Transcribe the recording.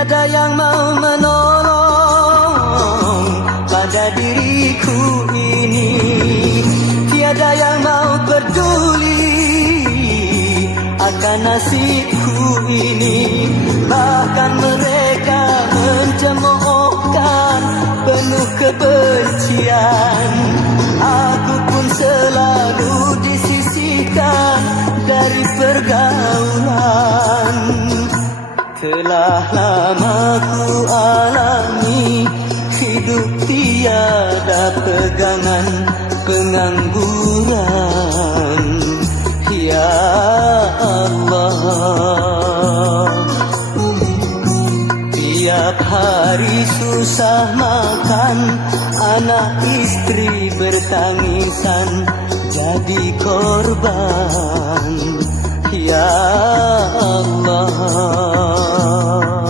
tiada yang mau menolong pada diriku ini, tiada yang mau peduli akan nasibku ini. Bahkan mereka mencemoohkan penuh kebencian, aku pun selalu disisihkan dari pergaulan. Telah lama ku alami hidup tiada pegangan, pengangguran. Ya Allah, tiap hari susah makan, anak istri bertangisan jadi korban. Ya Allah.